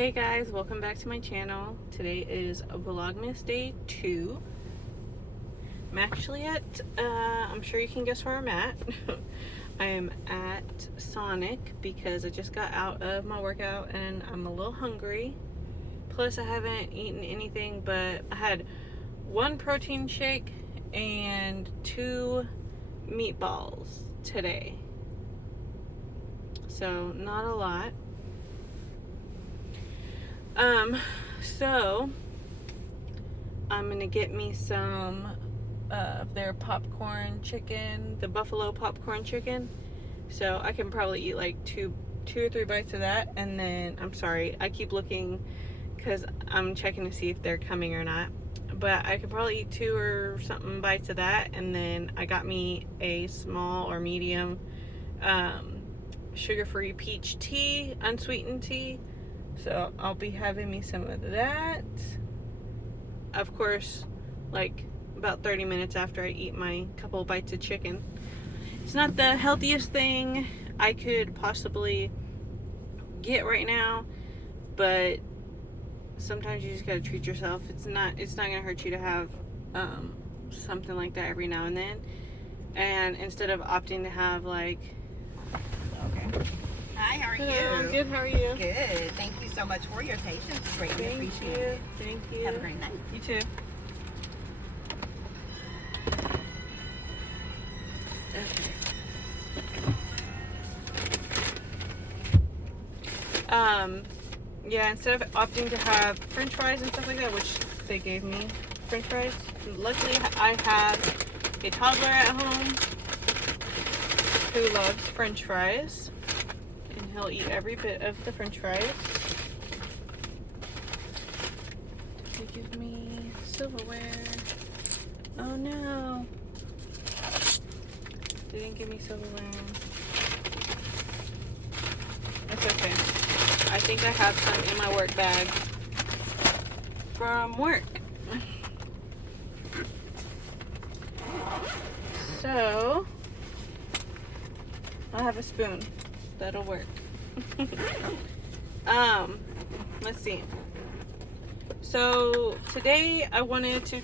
Hey guys, welcome back to my channel. Today is Vlogmas day 2. I'm actually at, I'm sure you can guess where I'm at. I am at Sonic because I just got out of my workout and I'm a little hungry. Plus I haven't eaten anything, but I had 1 protein shake and 2 meatballs today. So not a lot. So I'm gonna get me some of their popcorn chicken, the buffalo popcorn chicken. So I can probably eat like two or three bites of that, and then I'm sorry, I keep looking because I'm checking to see if they're coming or not. But I could probably eat 2 or something bites of that, and then I got me a small or medium sugar-free peach tea, unsweetened tea. So I'll be having me some of that. Of course, like about 30 minutes after I eat my couple bites of chicken. It's not the healthiest thing I could possibly get right now, but sometimes you just gotta treat yourself. It's not gonna hurt you to have something like that every now and then. And instead of opting to have like, okay. Hi, how are you? I'm good, how are you? Good. Thank you so much for your patience. Greatly appreciate it. Thank you. Have a great night. You too. Okay. Yeah, instead of opting to have french fries and stuff like that, which they gave me french fries, luckily I have a toddler at home who loves french fries. He'll eat every bit of the french fries. They give me silverware. Oh no. They didn't give me silverware. It's okay. I think I have some in my work bag from work. So, I'll have a spoon. That'll work. Let's see. So today I wanted to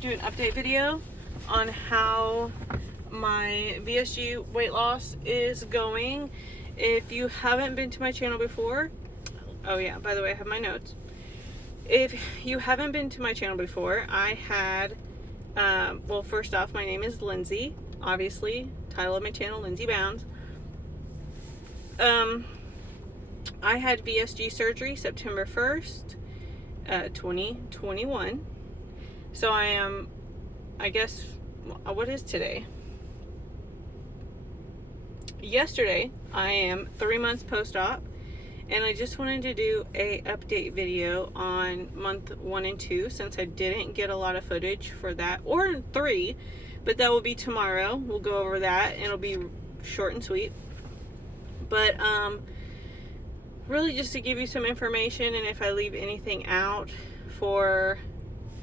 do an update video on how my VSG weight loss is going. If you haven't been to my channel before, oh yeah, by the way, I have my notes. If you haven't been to my channel before, I had, well, first off, my name is Lindsey, obviously, title of my channel, Lindsey Bounds. I had VSG surgery September 1st, 2021. So I am, I guess, what is today? Yesterday, I am 3 months post-op, and I just wanted to do a update video on month 1 and 2 since I didn't get a lot of footage for that, or 3, but that will be tomorrow. We'll go over that, and it'll be short and sweet. But really just to give you some information, and if I leave anything out for,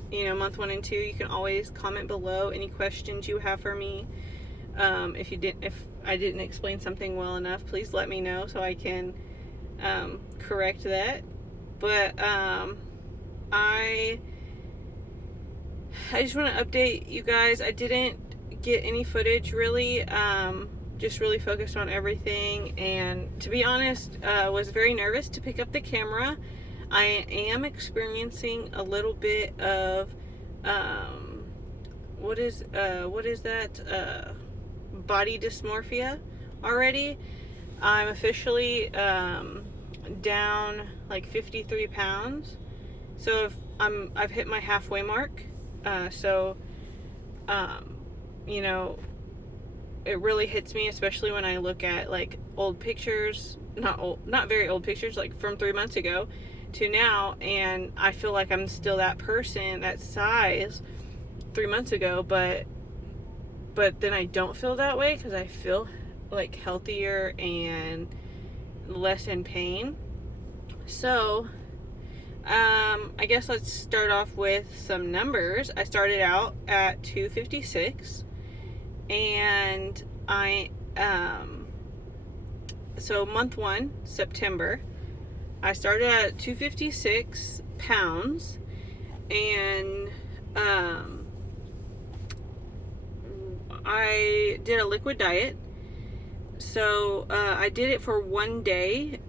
you know, month 1 and 2, you can always comment below any questions you have for me. If I didn't explain something well enough, please let me know so I can correct that. But I just want to update you guys. I didn't get any footage really. Just really focused on everything, and to be honest, was very nervous to pick up the camera. I am experiencing a little bit of what is that, body dysmorphia already. I'm officially down like 53 pounds, so I've hit my halfway mark. You know, it really hits me, especially when I look at like old pictures, not very old pictures, like from 3 months ago to now, and I feel like I'm still that person, that size 3 months ago, but then I don't feel that way because I feel like healthier and less in pain. So I guess let's start off with some numbers. I started out at 256, and I so month 1, September, I started at 256 pounds, and I did a liquid diet. So I did it for 1 day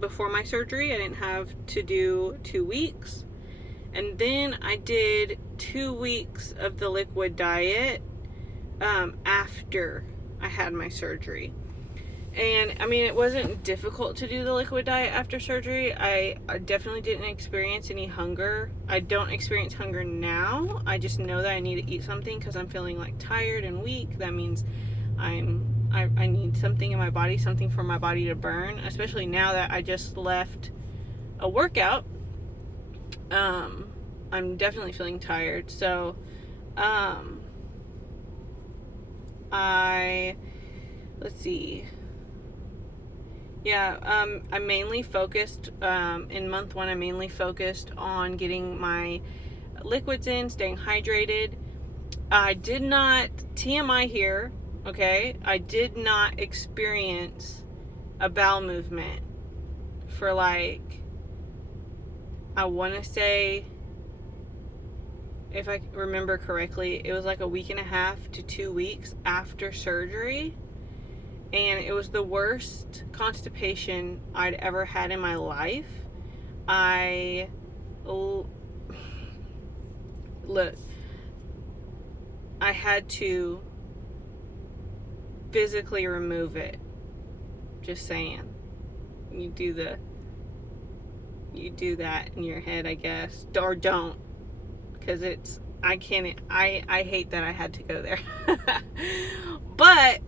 before my surgery. I didn't have to do 2 weeks. And then I did 2 weeks of the liquid diet after I had my surgery. And I mean, it wasn't difficult to do the liquid diet after surgery. I definitely didn't experience any hunger. I don't experience hunger now. I just know that I need to eat something because I'm feeling like tired and weak. That means I need something in my body, something for my body to burn, especially now that I just left a workout. I'm definitely feeling tired. So, let's see. Yeah, I mainly focused, in month 1, I mainly focused on getting my liquids in, staying hydrated. I did not, TMI here, okay, I did not experience a bowel movement for like, I want to say, if I remember correctly, it was like a week and a half to 2 weeks after surgery. And it was the worst constipation I'd ever had in my life. Look, I had to physically remove it. Just saying. You do that in your head, I guess. Or don't. Because I hate that I had to go there. But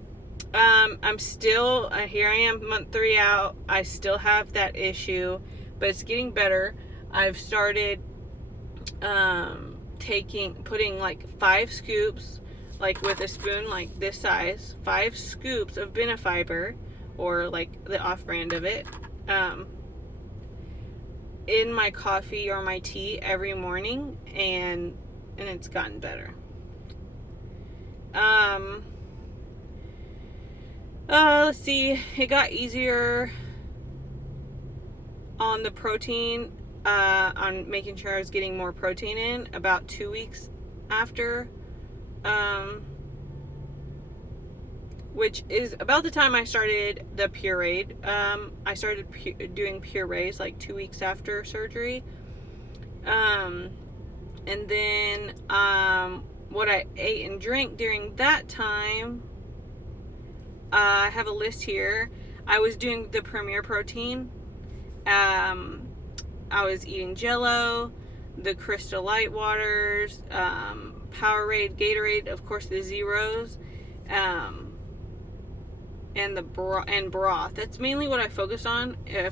I'm still, here I am, month 3 out. I still have that issue, but it's getting better. I've started putting like 5 scoops, like with a spoon like this size, 5 scoops of Benefiber, or like the off-brand of it, in my coffee or my tea every morning, and it's gotten better. Let's see, it got easier on the protein, on making sure I was getting more protein in about 2 weeks after, which is about the time I started the pureed. I started doing purees like 2 weeks after surgery. And then, what I ate and drank during that time, I have a list here. I was doing the Premier Protein. I was eating Jello, the Crystal Light Waters, Powerade, Gatorade, of course the Zeros, and broth. That's mainly what I focused on I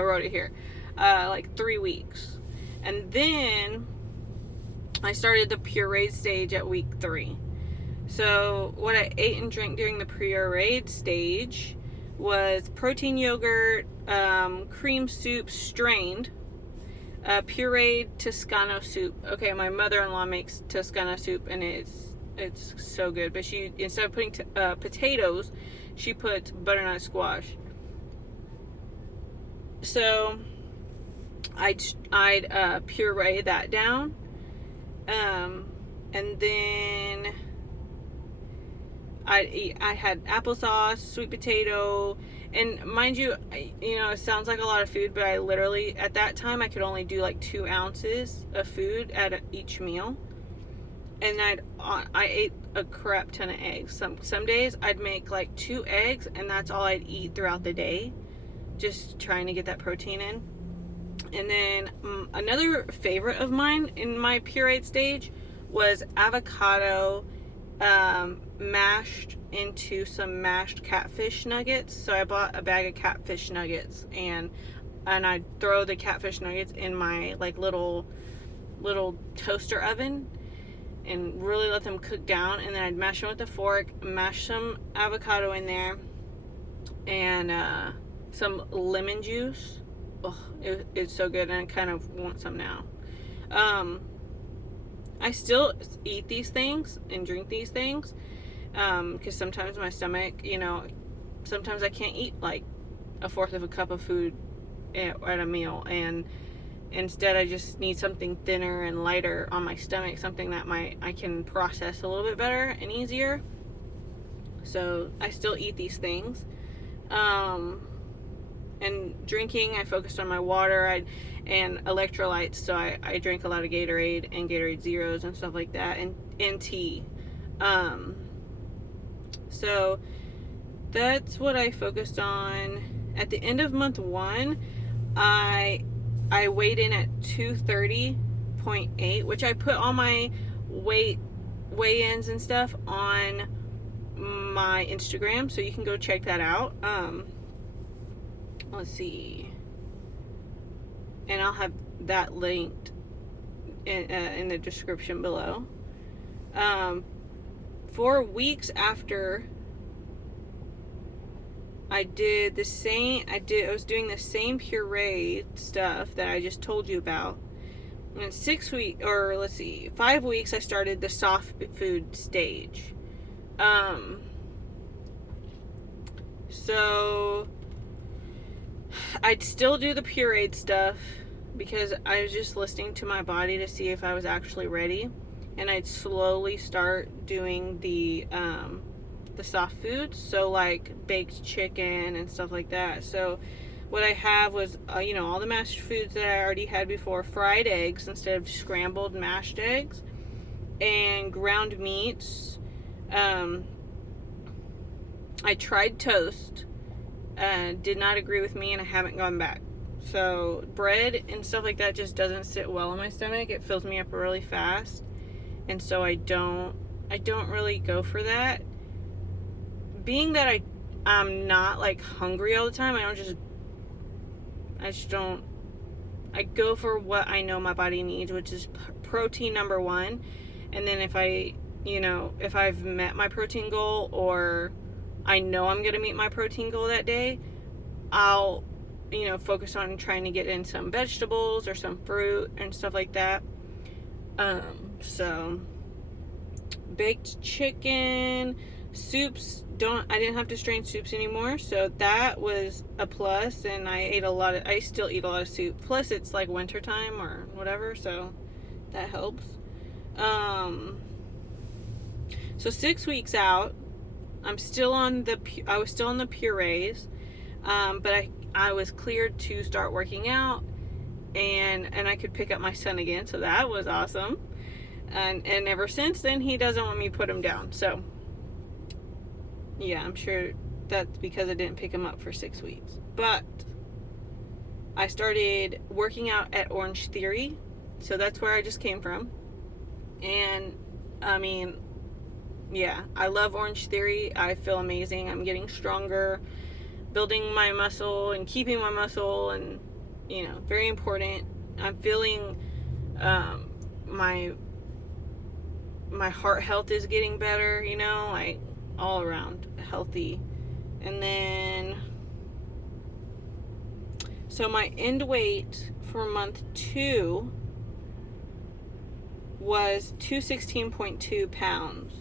wrote it here, like 3 weeks. And then I started the pureed stage at week 3. So what I ate and drank during the pureed stage was protein yogurt, cream soup strained, pureed Toscano soup. Okay, my mother-in-law makes Toscano soup, and it's so good. But she, instead of putting potatoes, she puts butternut squash. So I'd puree that down, and then I had applesauce, sweet potato, and mind you, it sounds like a lot of food, but I literally, at that time, I could only do like 2 ounces of food at each meal. And I ate a crap ton of eggs. Some days I'd make like 2 eggs, and that's all I'd eat throughout the day, just trying to get that protein in. And then another favorite of mine in my pureed stage was avocado mashed into some mashed catfish nuggets. So I bought a bag of catfish nuggets, and I throw the catfish nuggets in my like little toaster oven and really let them cook down, and then I'd mash them with a fork, mash some avocado in there, and some lemon juice. Oh, it's so good, and I kind of want some now. I still eat these things and drink these things, because sometimes my stomach, sometimes I can't eat like 1/4 of a cup of food at a meal, and instead I just need something thinner and lighter on my stomach, something that I can process a little bit better and easier. So I still eat these things. And drinking, I focused on my water and electrolytes, so I drank a lot of Gatorade and Gatorade Zeros and stuff like that, and tea. So that's what I focused on. At the end of month 1, I weighed in at 230.8, which I put all my weigh-ins and stuff on my Instagram, so you can go check that out. Let's see, and I'll have that linked in the description below. 4 weeks after I was doing the same puree stuff that I just told you about. And 5 weeks, I started the soft food stage. So I'd still do the pureed stuff because I was just listening to my body to see if I was actually ready, and I'd slowly start doing the soft foods, so like baked chicken and stuff like that. So what I have was all the mashed foods that I already had before, fried eggs instead of scrambled mashed eggs, and ground meats. I tried toast, did not agree with me, and I haven't gone back. So bread and stuff like that just doesn't sit well in my stomach. It fills me up really fast, and so I don't really go for that. Being that I'm not like hungry all the time, I go for what I know my body needs, which is protein number 1. And then if I've met my protein goal, or I know I'm going to meet my protein goal that day, I'll, focus on trying to get in some vegetables or some fruit and stuff like that. So baked chicken, soups, I didn't have to strain soups anymore, so that was a plus. And I still eat a lot of soup, plus it's like winter time or whatever, so that helps. So 6 weeks out, I was still on the purees, but I was cleared to start working out, and I could pick up my son again, so that was awesome. And ever since then, he doesn't want me to put him down. So yeah, I'm sure that's because I didn't pick him up for 6 weeks. But I started working out at Orange Theory, so that's where I just came from. And I mean, yeah, I love Orange Theory. I feel amazing. I'm getting stronger, building my muscle and keeping my muscle, and very important. I'm feeling my heart health is getting better, like all around healthy. And then so my end weight for month 2 was 216.2 pounds.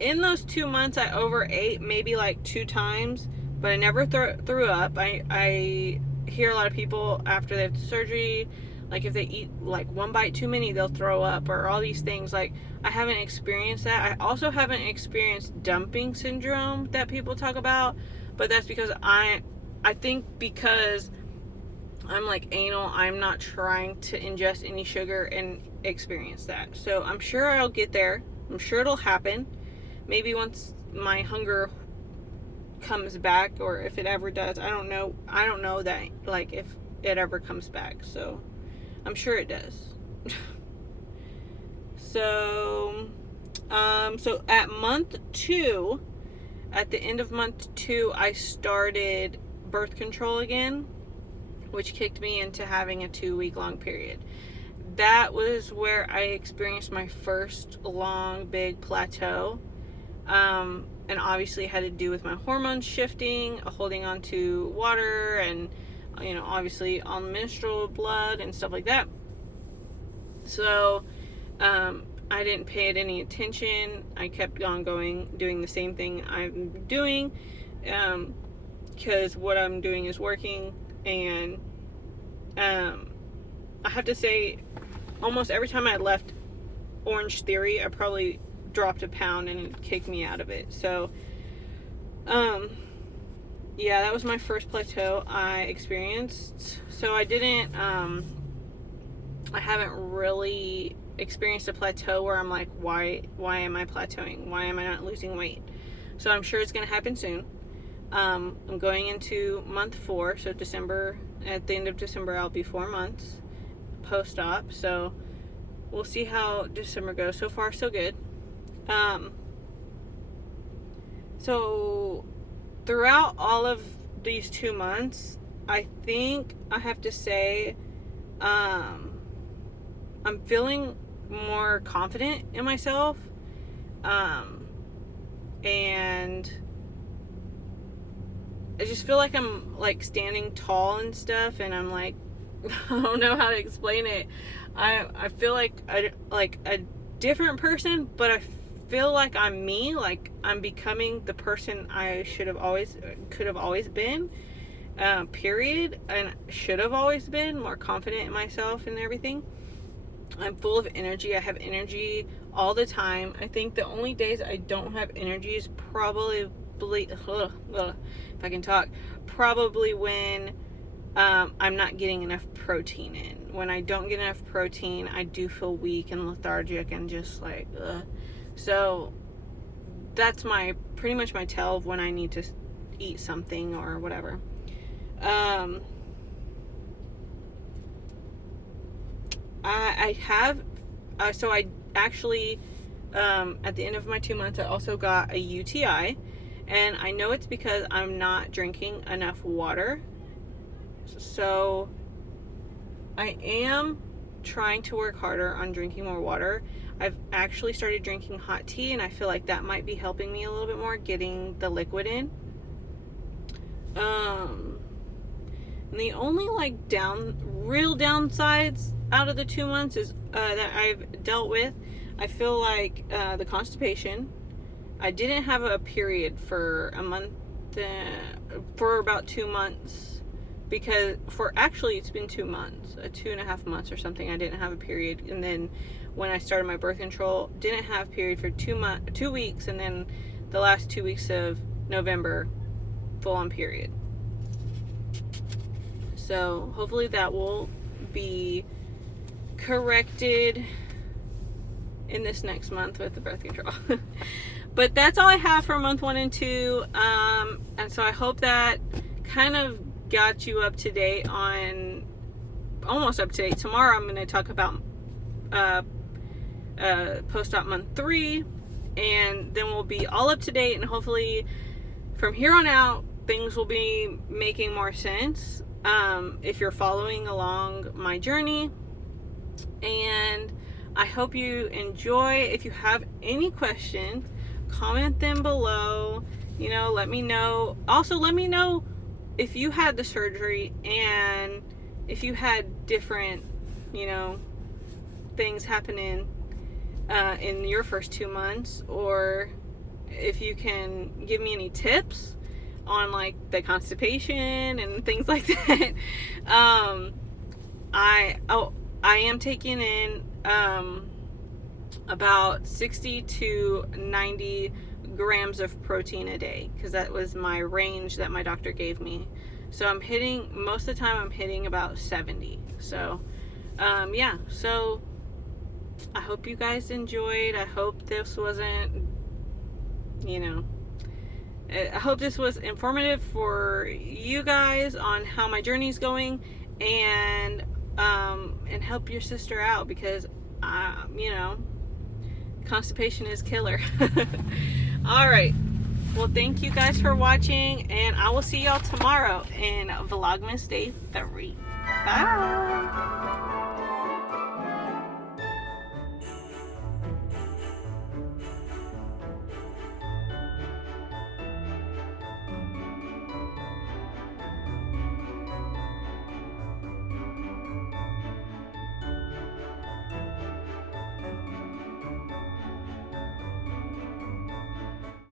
In those 2 months, I overate maybe like 2 times, but I never threw up. I hear a lot of people after they have surgery, like if they eat like 1 bite too many, they'll throw up, or all these things. Like, I haven't experienced that. I also haven't experienced dumping syndrome that people talk about, but that's because I think because I'm like anal, I'm not trying to ingest any sugar and experience that. So I'm sure I'll get there. I'm sure it'll happen. Maybe once my hunger comes back, or if it ever does. I don't know that, like, if it ever comes back. So I'm sure it does. So at month 2, at the end of month 2, I started birth control again, which kicked me into having a 2-week-long period. That was where I experienced my first long, big plateau. And obviously it had to do with my hormones shifting, holding on to water, and, obviously on menstrual blood and stuff like that. So, I didn't pay it any attention. I kept on going, doing the same thing I'm doing. because what I'm doing is working. And I have to say, almost every time I left Orange Theory, I probably dropped a pound and it kicked me out of it. So yeah, that was my first plateau I experienced. So I didn't I haven't really experienced a plateau where I'm like, why am I plateauing? Why am I not losing weight? So I'm sure it's gonna happen soon. I'm going into month 4, so December, at the end of December I'll be 4 months post-op. So we'll see how December goes. So far so good. So throughout all of these 2 months, I think I have to say I'm feeling more confident in myself, and I just feel like I'm like standing tall and stuff, and I'm like I don't know how to explain it. I feel like a different person, but I feel like I'm me, like I'm becoming the person I could have always been, period, and should have always been more confident in myself and everything. I'm full of energy. I have energy all the time. I think the only days I don't have energy is probably if I can talk, probably when I'm not getting enough protein in. When I don't get enough protein, I do feel weak and lethargic and just like ugh. So that's pretty much my tell of when I need to eat something or whatever. So I actually, at the end of my 2 months, I also got a UTI, and I know it's because I'm not drinking enough water. So I am trying to work harder on drinking more water. I've actually started drinking hot tea, and I feel like that might be helping me a little bit more, getting the liquid in. And the only like real downsides out of the 2 months is that I've dealt with, I feel like the constipation. I didn't have a period for a month, for about 2 months, because actually it's been 2 months, 2.5 months or something. I didn't have a period, and then when I started my birth control, didn't have period for 2 weeks, and then the last 2 weeks of November, full on period. So hopefully that will be corrected in this next month with the birth control. But that's all I have for month 1 and 2. And so I hope that kind of got you up to date on, almost up to date. Tomorrow I'm going to talk about post-op month 3, and then we'll be all up to date, and hopefully from here on out things will be making more sense if you're following along my journey. And I hope you enjoy. If you have any questions, comment them below. You know, let me know. Also, let me know if you had the surgery and if you had different, you know, things happening in your first 2 months, or if you can give me any tips on like the constipation and things like that. I am taking in about 60 to 90 grams of protein a day, because that was my range that my doctor gave me. So I'm hitting, most of the time I'm hitting about 70. So yeah, so I hope you guys enjoyed. I hope this wasn't, you know, I hope this was informative for you guys on how my journey's going, and help your sister out, because you know, constipation is killer. All right, well, thank you guys for watching, and I will see y'all tomorrow in Vlogmas day 3. Bye.